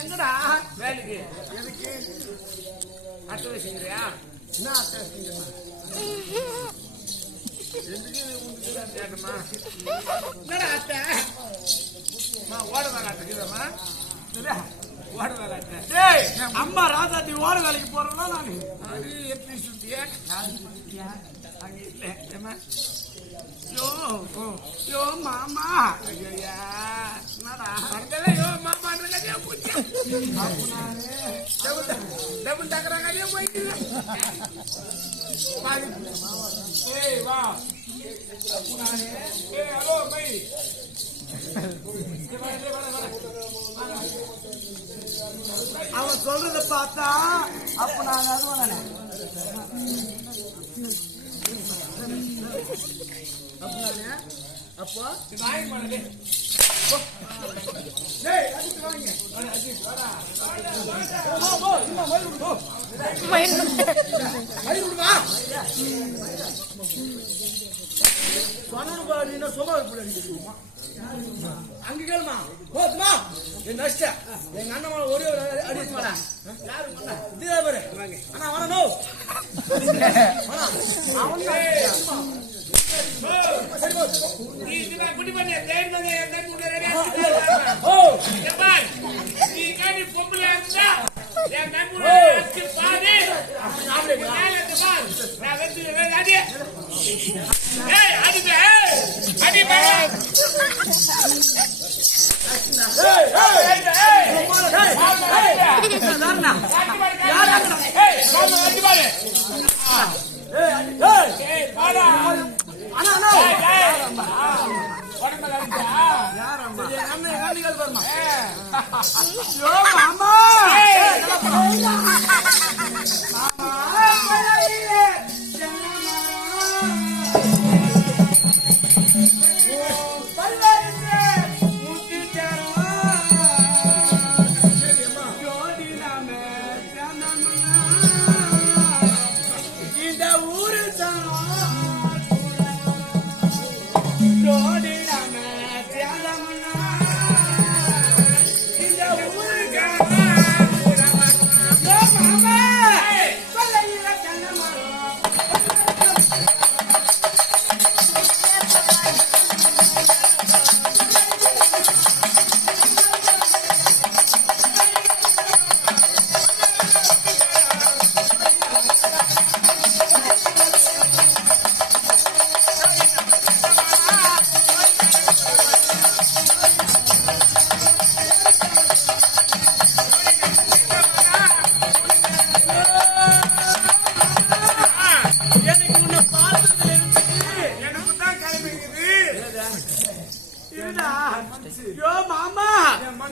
எங்கடா வேலைக்கு எதுக்கு அட்டை வச்சுக்கிறியா? என்ன அட்டை வச்சுக்கிறேன் எதுக்கு உங்களுக்கு தான் கேட்டமா? என்னடா அட்டை ஓட வேலை அட்டைக்குதாம்மா? ஓட வேலை அட்டை. டேய் அம்மா ராஜாத்தி ஓட வேலைக்கு போறேன்னா நான் அது எப்படி சுத்தியா? அங்க இல்ல ஏம்மா? யோ மாமா ஐயா என்னடா அதெல்லாம் யோ மாமான்ற கதையா போச்சு. டபுள் டக்கர கதையா போயிட்டு. ஏய் வா. ஏய் ஹலோ பை. அவன் சொல்றத பார்த்தா அப்ப நான் அதுவானே அப்போ வாங்கி பண்ணு. டேய் அடிச்சு வாங்க அடிச்சு வாடா அங்க கேளுமா போதுமா என் நஷ்ட எங்க அண்ணன் ஒரே ஒரு அடிச்சு வாடா யாரு பண்ண இதே பாரு அண்ணா வரணும் நீ இதுதான் குடி பண்ணி தேடி வந்து என் கண் முன்னாடி ரெடியா நீ காணி பொம்பளை இருந்தா என் கண் முன்னாடி பாரு. நான் வந்து அடி ஏய் அடிங்க அடி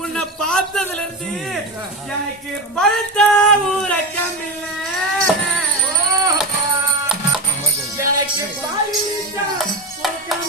உன்னை பார்த்ததுல இருந்து எனக்கு பழுத்த ஊரக்கம் இல்ல எனக்கு பழுத்த ஊரக்கம்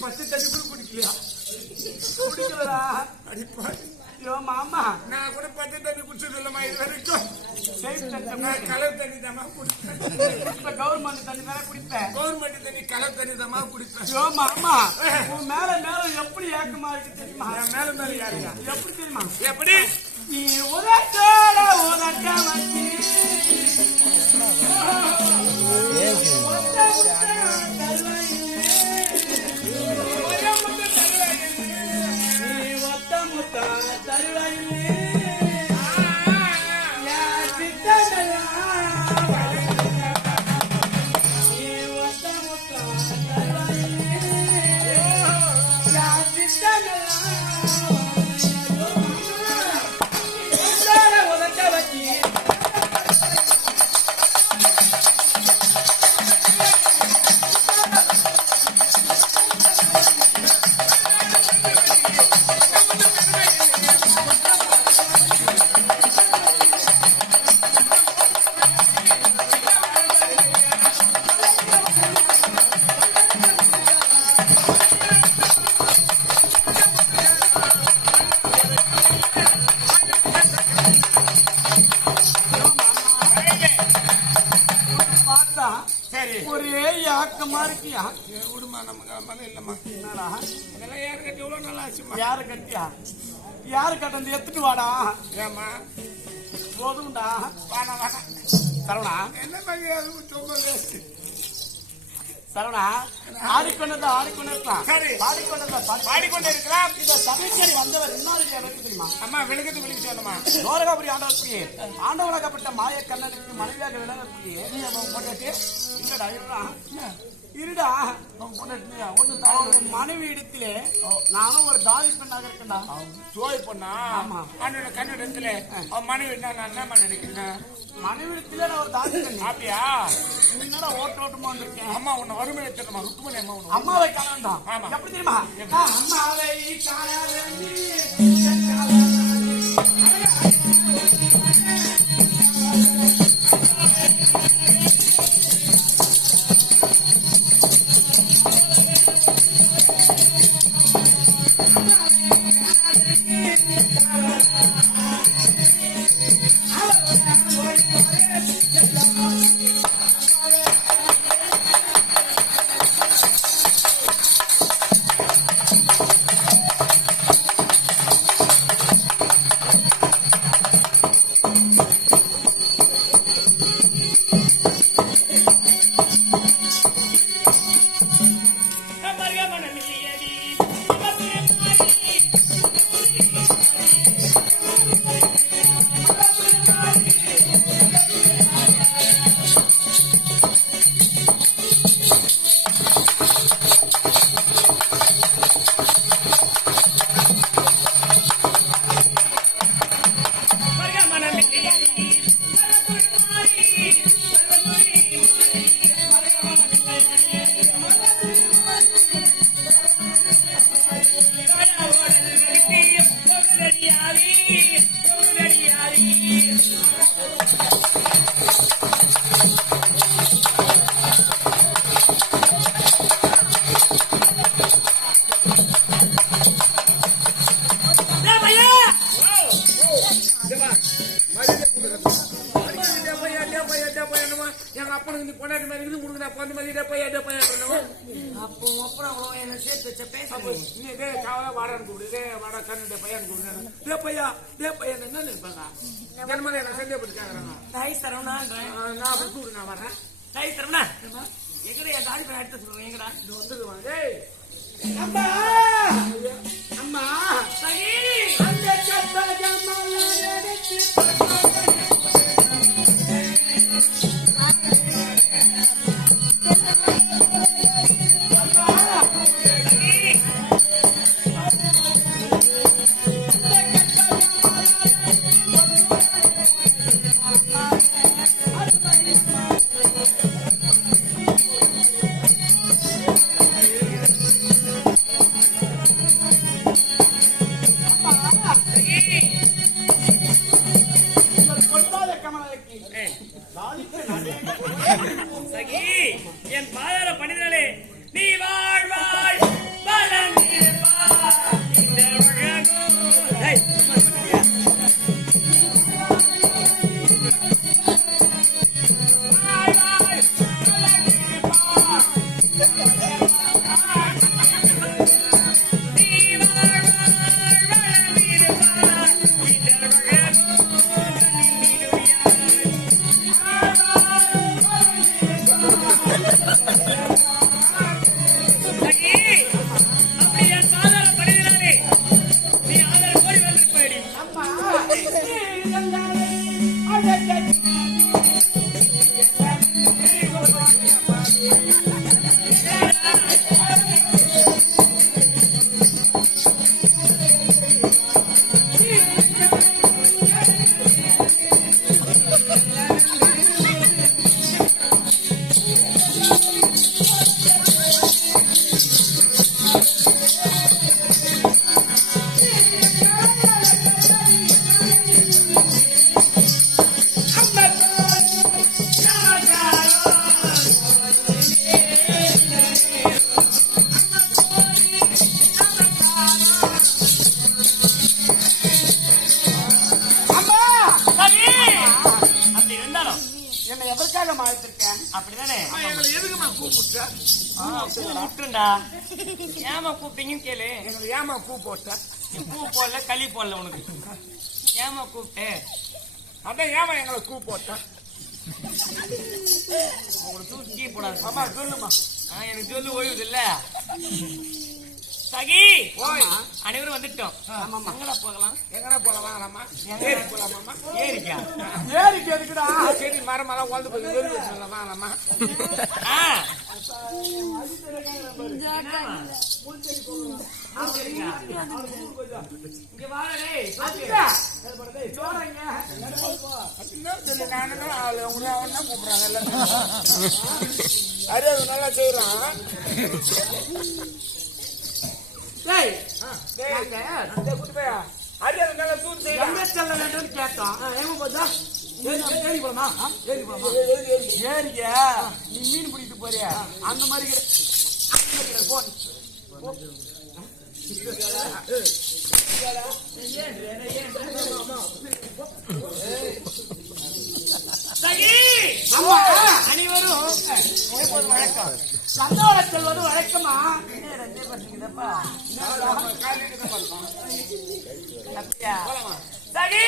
பச்சை தண்ணி கூட குடிக்கலையா? குடிக்கலடா. மாமா நான் கூட பச்சை தண்ணி குடிச்சது இல்லம்மா இது வரைக்கும். கலர் தண்ணி தாமா குடிப்பேன். கவர்மெண்ட் தண்ணி தானே குடிப்பேன். கவர்மெண்ட் தண்ணி கலர் தண்ணி தாமா குடிப்பேன். மாமா உன் மேல மேல எப்படி ஏக்கமா இருக்கு தெரியுமா? மேல மேல யாருங்க எப்படி தெரியுமா? எப்படி நீ உதட்டோட உதட்ட வச்சு கஷ்டமா இருக்கியா? விடுமா, நமக்கு மழை இல்லம்மா. என்னடா இதெல்லாம் யாரு கட்டி எவ்வளவு நல்லா ஆச்சுமா? யாரு கட்டியா? யாரு கட்டந்து எடுத்துட்டு வாடா. ஏமா போதும்டா. வாடா வாடா. சரவணா என்ன மாதிரி சொல்லுங்க. சரவணா ஆடிக்கொண்டிருக்கலாம். சரி. பாடிக்கொண்டே இருக்கலாம். இந்த சபைக்கேறி வந்தவர் இன்னாரு எனக்கு தெரியுமா? அம்மா விளக்கத்து விளக்கி சொல்லணுமா? தோரகாபுரி ஆண்டவர்க்குரிய ஆண்டவனாகப்பட்ட மாய கண்ணனுக்கு மனைவியாக விளங்கக்கூடிய நீ அவன் பொண்டாட்டி இல்லடா இருடா அவன் மனைவி இடத்திலே நானும் ஒரு தாய் பெண்ணாக இருக்கேன்டா. ஜோய் பொண்ணா? ஆமா. அண்ணோட கண்ணிடத்துல அவன் மனைவி நான் என்னமா நினைக்கிறேன்? மனைவி இடத்துல நான் ஒரு தாய் பெண். அப்படியா? என்னடா ஓட்டமா வந்திருக்கேன். அம்மா உன்னை வறுமையை தெரியுமா? ருக்குமணி அம்மா உன்னை அம்மாவை காணாண்டாம். ஆமா. எப்படி தெரியுமா? அம்மாவை எங்க அப்பனுக்கு பொண்டாட்டி மாதிரி இருந்து முடுங்க பொண்ணு மாதிரி டப்பையா அப்போ அப்புறம் என்ன சேர்த்து வச்ச பேச நீ காவலா வாடான்னு கூப்பிடு. வாடா கண்ணு டப்பையான்னு கூப்பிடு. டேப்பையா என்ன இருப்பாங்க? ஜன்மலை என்ன சந்தேகப்பட்டு கேட்கறாங்க. தாய் சரவணான்றேன். நான் அப்படி கூப்பிடு, நான் வரேன். தாய் சரவணா எங்கடா என் தாடி பேர் எடுத்து சொல்றேன். எங்கடா இது வந்துருவாங்க. டேய் அம்மா அம்மா சகி அந்த சப்ப ஜமல எடுத்து சகி என் பாதார பணிதலே நீ வாழ்வாய் வளர்ந்திருப்பாய் இந்த என்னை எதற்காக மாத்திருக்கேன்? அப்படிதானே? எதுக்குமா கூப்பிட்ட? விட்டுண்டா ஏமா கூப்பிட்டீங்கன்னு கேளு. எங்களுக்கு ஏமா பூ போட்ட? நீ பூ போடல களி போடல உனக்கு. ஏமா கூப்பிட்டு? அதான் ஏமா எங்களை பூ போட்ட? உங்களுக்கு தூக்கி போடாது. அம்மா சொல்லுமா. எனக்கு சொல்லு ஓய்வுது இல்ல. சகி அனைவரும் வந்துட்டோம். எங்கடா போகலாம்? எங்கடா போலாம் வாங்கலாமா? ஏரி போலாமாமா? ஏரிக்கா? ஏரிக்கு எதுக்குடா? செடி மரமெல்லாம் வாழ்ந்து போய் வெறி வச்சுலாம் வாங்கலாமா? இங்க வாங்க டேய். அறியாது நல்லா செய்யறான். அறியாது நல்லா தூள் செய்யறான். கேட்டான் ஏரி போலாமா? ஏரி போலாமா? ஏரிக்கா நீ மீன் பிடிக்கிட்டு போறியா? அந்த மாதிரி போன் அனைவரும் வழக்கம் சந்தோஷத்தில் செல்வது வழக்கமா? சகி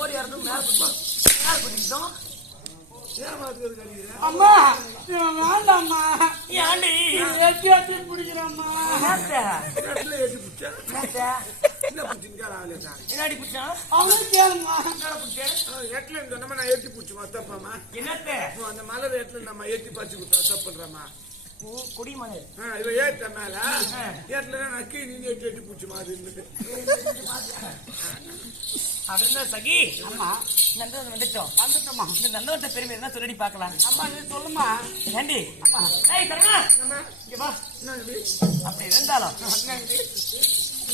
ஓடி இறந்து மேல அம்மா வேண்டாம்மா. ஏண்டி எட்டி எட்டி பிடிக்கிறம்மா. என்னாடி பிடிச்சா? அவங்க கேளுமா. எட்டுல இருந்தோம்னா நான் எட்டி பூச்சுமா தப்பாமா? என்னத்த அந்த மலர் எட்டுல நம்ம எட்டி பறிச்சு கொடுத்தா தப்புன்றமா? குடிமலை இவ ஏத்த மேல ஏட்டுல நக்கி நீங்க எட்டி எட்டி பூச்சுமா? அது இருந்துட்டு அதெல்லாம் சகி. அம்மா நந்தவன் வந்துட்டோமா? இந்த நந்தவனத்தை பெருமை என்ன சொல்லி பார்க்கலாம். அம்மா நீ சொல்லுமா. ஏண்டி அப்படி இருந்தாலும்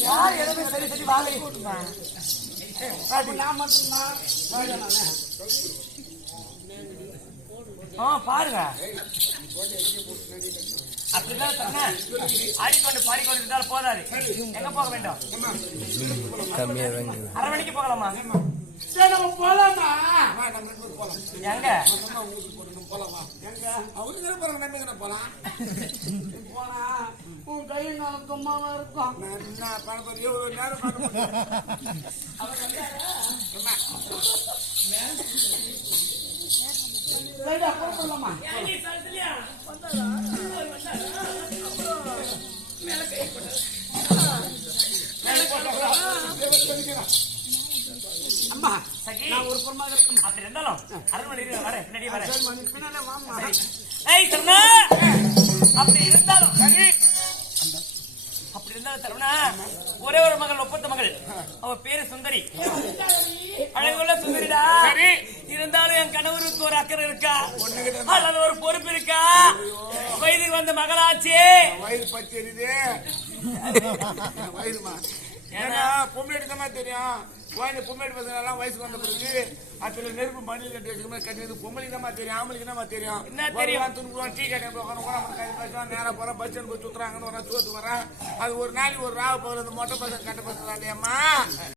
யார் எதுவுமே சரி சரி வாழை நான் மட்டும்தான் பாருங்க. அப்படிதான் ஆடிக்கொண்டு பாடிக்கொண்டு இருந்தாலும் போதாது. எங்க போக வேண்டும்? அரை மணிக்கு போகலாமா? சரி நம்ம போலாமா? எங்க போலாம் போனா உன் கை நாளும் சும்மாவா இருக்கும். எவ்வளவு நேரம் சரிடா போலாமா? அம்மா நான் ஒரு பொறுமாக இருக்கணும். அப்படி இருந்தாலும் அரண்மனை வரேன் பின்னாடி வரேன். பின்னாலே வாமா. அப்படி இருந்தாலும் சரி. அப்படி இருந்தாலும் தருணா ஒரே ஒரு மகள் ஒப்பந்த மகள். அவ பேரு சுந்தரி. அழகுள்ள சுந்தரிடா. சரி இருந்தாலும் என் கணவருக்கு ஒரு அக்கறை இருக்கா, அதில் ஒரு பொறுப்பு இருக்கா. வயதுக்கு வந்த மகளாச்சே. வயது பச்சரிது வயதுமா? ஏன்னா பொம்மைட்டு தான் தெரியும். பொம்மைட்டு பசங்க வயசுக்கு வந்த பிறகு அதுல நெருப்பு மணியில் கட்டி வச்சுக்கணும். கட்டி பொம்மலுக்கு தான் தெரியும், ஆம்பளுக்கு தான் தெரியும். என்ன தெரியும்? துணுக்குவான் டீ கட்டி நேரம் போற பஸ் ஸ்டாண்ட் போய் சுத்துறாங்கன்னு சோத்துக்கு வரேன். அது ஒரு நாளைக்கு ஒரு ராவ போகிற மொட்டை பசங்க கட்ட பசங்க இல்லையம்மா.